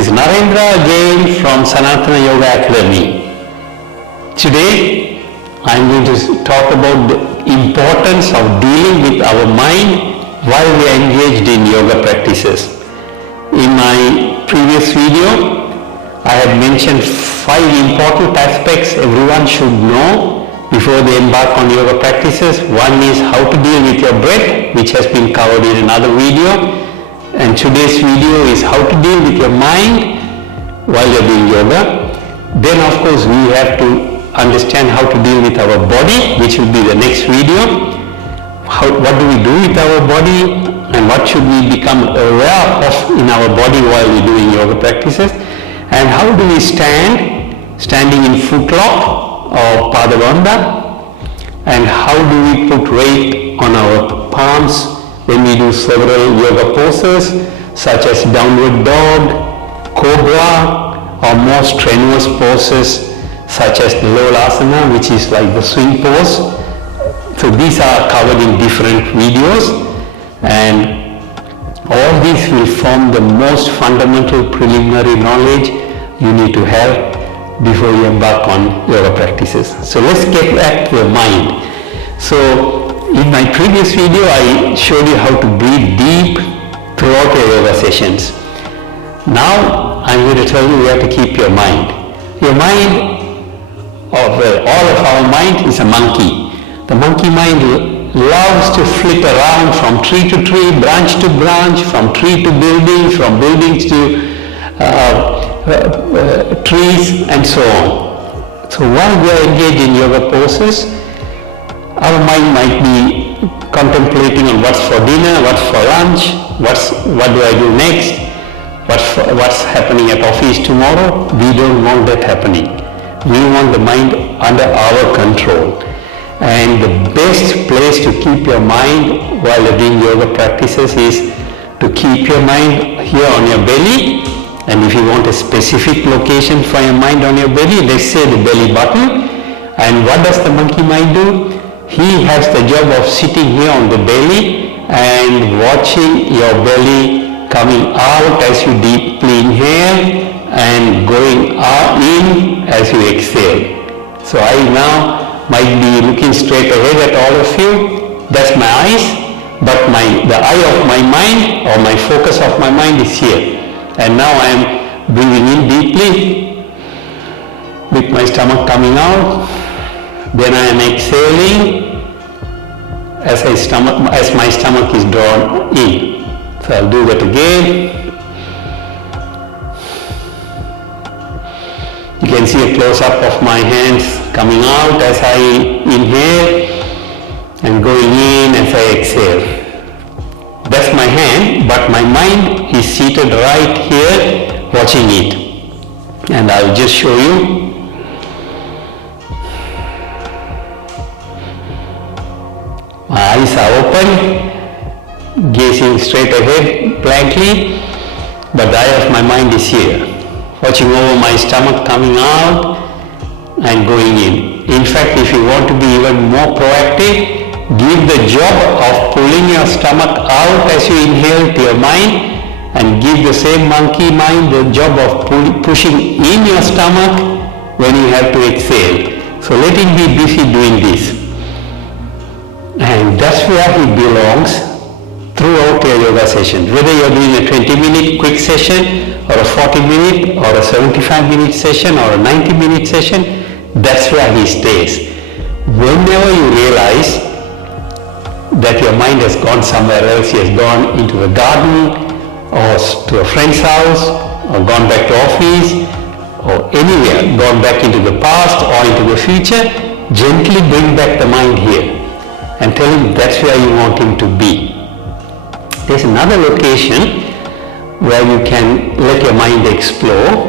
is Narendra again from Sanatana Yoga Academy. Today I am going to talk about the importance of dealing with our mind while we are engaged in yoga practices. In my previous video, I had mentioned 5 important aspects everyone should know before they embark on yoga practices. One is how to deal with your breath, which has been covered in another video. And today's video is how to deal with your mind while you're doing yoga. Then of course we have to understand how to deal with our body, which will be the next video. What do we do with our body and what should we become aware of in our body while we're doing yoga practices, and how do we standing in footlock or padabandha, and how do we put weight on our palms when we do several yoga poses such as downward dog, cobra, or more strenuous poses such as the Lolasana, which is like the swing pose. So these are covered in different videos, and all these will form the most fundamental preliminary knowledge you need to have before you embark on yoga practices. So let's get back to the mind. So in my previous video I showed you how to breathe deep throughout your yoga sessions. Now I'm going to tell you where to keep your mind. Your mind, all of our mind is a monkey. The monkey mind loves to flit around from tree to tree, branch to branch, from tree to building, from buildings to trees, and so on. So while we are engaged in yoga poses, our mind might be contemplating on what's for dinner, what's for lunch, what do I do next, what's happening at office tomorrow. We don't want that happening. We want the mind under our control. And the best place to keep your mind while you're doing yoga practices is to keep your mind here on your belly. And if you want a specific location for your mind on your belly, let's say the belly button. And what does the monkey mind do? He has the job of sitting here on the belly and watching your belly coming out as you deeply inhale and going in as you exhale. So I now might be looking straight ahead at all of you. That's my eyes, but the eye of my mind or my focus of my mind is here. And now I am breathing in deeply with my stomach coming out. Then I am exhaling as my stomach is drawn in. So I'll do that again. You can see a close-up of my hands coming out as I inhale and going in as I exhale. That's my hand, but my mind is seated right here watching it. And I'll just show you. My eyes are open, gazing straight ahead blankly, but the eye of my mind is here, watching over my stomach coming out and going in. In fact, if you want to be even more proactive, give the job of pulling your stomach out as you inhale to your mind, and give the same monkey mind the job of pushing in your stomach when you have to exhale. So let him be busy doing this. And that's where he belongs throughout your yoga session. Whether you're doing a 20-minute quick session or a 40-minute or a 75-minute session or a 90-minute session, that's where he stays. Whenever you realize that your mind has gone somewhere else, he has gone into the garden or to a friend's house or gone back to office or anywhere, gone back into the past or into the future, gently bring back the mind here and tell him that's where you want him to be. There's another location where you can let your mind explore.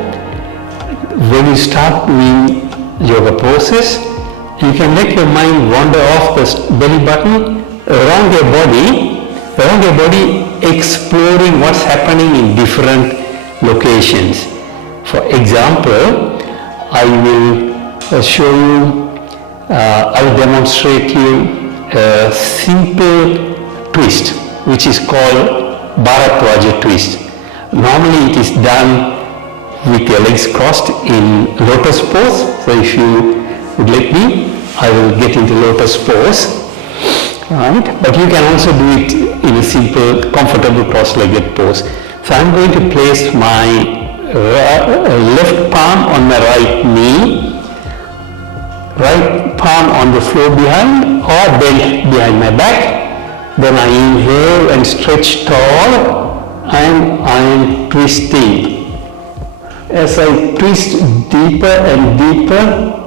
When you start doing yoga poses, you can let your mind wander off the belly button around your body, exploring what's happening in different locations. For example, I will show you, I will demonstrate you a simple twist which is called Bharadwaja twist. Normally it is done with your legs crossed in lotus pose. So if you would let me, I will get into lotus pose. Right? But you can also do it in a simple, comfortable cross-legged pose. So I'm going to place my left palm on my right knee, right palm on the floor behind or bent behind my back. Then I inhale and stretch tall, and I am twisting. As I twist deeper and deeper,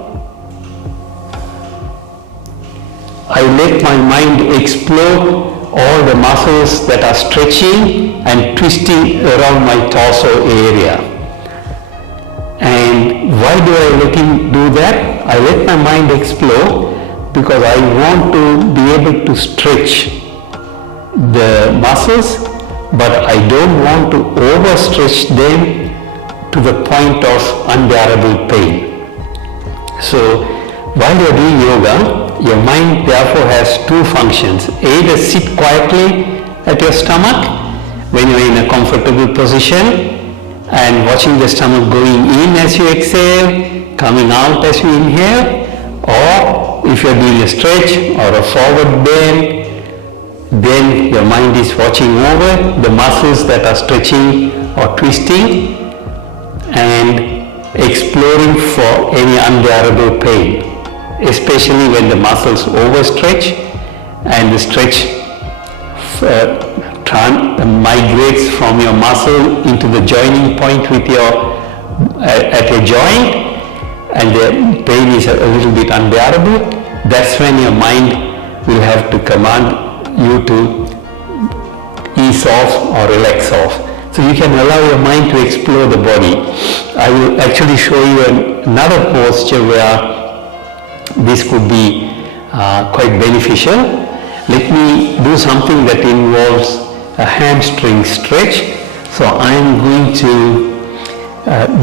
I let my mind explore all the muscles that are stretching and twisting around my torso area. And why do I let him do that? I let my mind explore because I want to be able to stretch the muscles, but I don't want to overstretch them to the point of unbearable pain. So while you're doing yoga, your mind therefore has two functions. Either sit quietly at your stomach when you're in a comfortable position and watching the stomach going in as you exhale, coming out as you inhale, or if you're doing a stretch or a forward bend, then your mind is watching over the muscles that are stretching or twisting and exploring for any unbearable pain, especially when the muscles overstretch and the stretch migrates from your muscle into the joining point with your at your joint, and the pain is a little bit unbearable. That's when your mind will have to command you to ease off or relax off. So you can allow your mind to explore the body. I will actually show you another posture where this could be quite beneficial. Let me do something that involves a hamstring stretch. So I am going to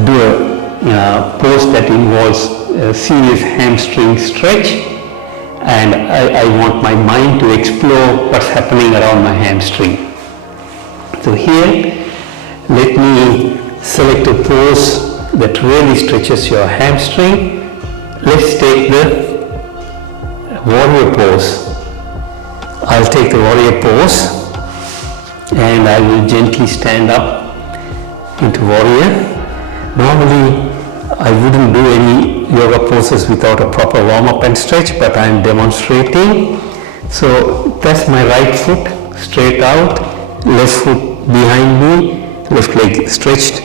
do a pose that involves a serious hamstring stretch, and I want my mind to explore what's happening around my hamstring. So here, let me select a pose that really stretches your hamstring. Let's take the warrior pose. I'll take the warrior pose and I will gently stand up into warrior. Normally, I wouldn't do any yoga poses without a proper warm-up and stretch, but I am demonstrating. So that's my right foot straight out, left foot behind me, left leg stretched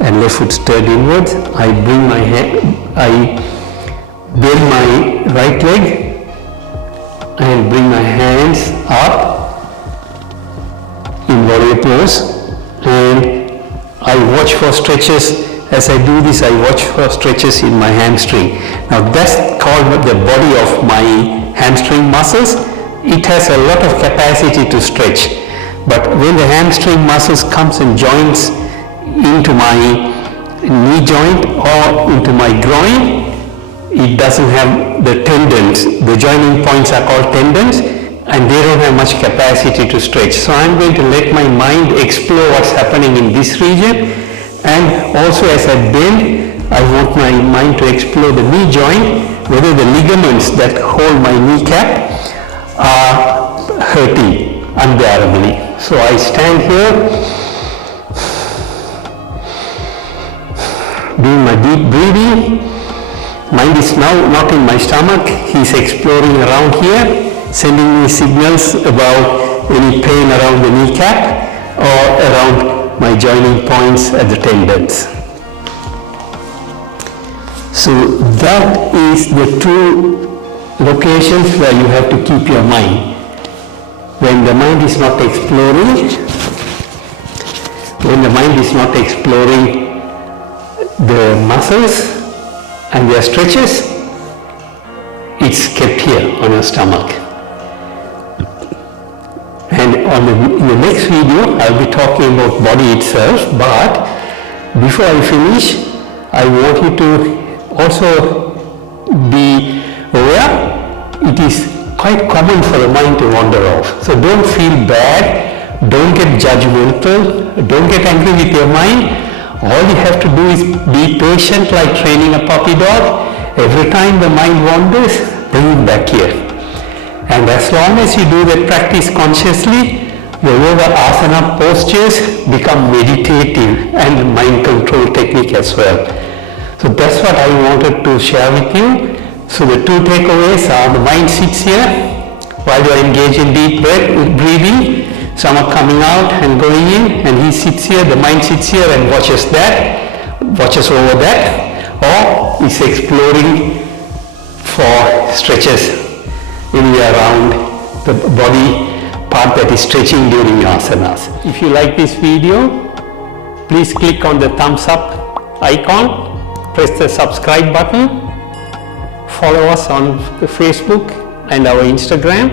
and left foot stirred inwards. I bring my hand, I bend my right leg and bring my hands up in warrior pose, and I watch for stretches. As I do this, I watch for stretches in my hamstring. Now that's called the body of my hamstring muscles. It has a lot of capacity to stretch. But when the hamstring muscles comes and joins into my knee joint or into my groin, it doesn't have the tendons. The joining points are called tendons, and they don't have much capacity to stretch. So I'm going to let my mind explore what's happening in this region. And also as I bend, I want my mind to explore the knee joint, whether the ligaments that hold my kneecap are hurting unbearably. So I stand here, doing my deep breathing. Mind is now not in my stomach, he's exploring around here, sending me signals about any pain around the kneecap or around my joining points at the tendons. So that is the two locations where you have to keep your mind. When the mind is not exploring, the muscles and their stretches, it's kept here on your stomach. And in the next video, I'll be talking about body itself, but before I finish, I want you to also be aware it is quite common for the mind to wander off. So don't feel bad, don't get judgmental, don't get angry with your mind. All you have to do is be patient like training a puppy dog. Every time the mind wanders, bring it back here. And as long as you do that practice consciously, the yoga asana postures become meditative and mind control technique as well. So that's what I wanted to share with you. So the two takeaways are the mind sits here while you are engaged in deep breathing. Some are coming out and going in, and he sits here, the mind sits here and watches that, watches over that, or is exploring for stretches in and around the body part that is stretching during asanas. If you like this video, please click on the thumbs up icon, press the subscribe button, follow us on the Facebook and our Instagram,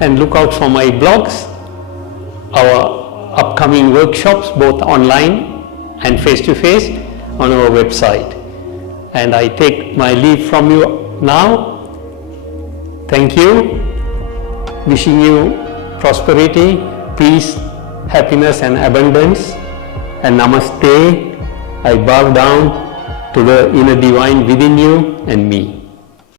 and look out for my blogs, our upcoming workshops both online and face-to-face on our website. And I take my leave from you now. Thank you. Wishing you prosperity, peace, happiness and abundance. And namaste. I bow down to the inner divine within you and me.